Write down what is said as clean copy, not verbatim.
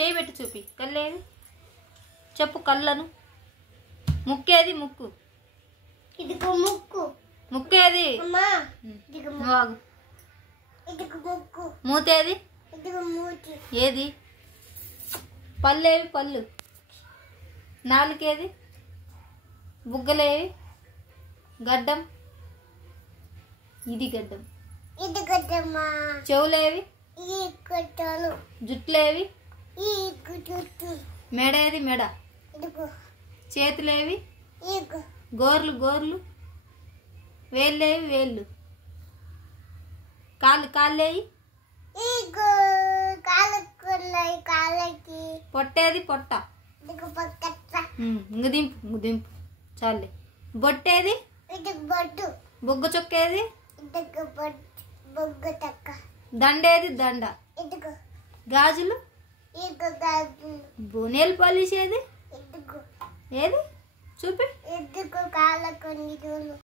చేయి పెట్టి చూపి. కళ్ళేది చెప్పు. కళ్ళను. ముక్కేది? ముక్కు. ఇదిగో ముక్కు. ముక్కేది? అమ్మా ఇదిగో నువ్వు. ఇదిగో ముక్కు. మూతేది? ఇదిగో మూతి. ఏది? పళ్ళేవి? పళ్ళు. నాలుకేది? బుగ్గలేవి? గడ్డం. ఇది గడ్డం. ఇది గడ్డమ్మా. చెవులేవి? ఈ గడ్డలు. జుట్లేవి? ఈ గుడ్డు. మెడేది? మెడ. ఇదిగో. చేతులేవి? ఇదిగో. గోర్లు. గోర్లు. వేళ్ళేవి? వేళ్ళు. కాళ్ళు. కాళ్ళేవి? ఇదిగో. కాళ్ళకున్నాయి. కాళ్ళకి. పొట్టేది? పొట్ట. ఇదిగో పక్కట్ట. ఇంక దింపు. ఇంక దింపు. చాలే. బొట్టేది? ఇదిగో బొట్టు. బొగ్గు చొక్కేది? ఇదిగో బొగ్గు తక్క. దండేది? దండ. ఇదిగో. గాజులు? ఇదిగో గాజులు. నెయిల్ పాలిష్ ఏది? ఇదిగో. ఏది చూపి. ఇదిగో కాళ్ళకు నీళ్ళు.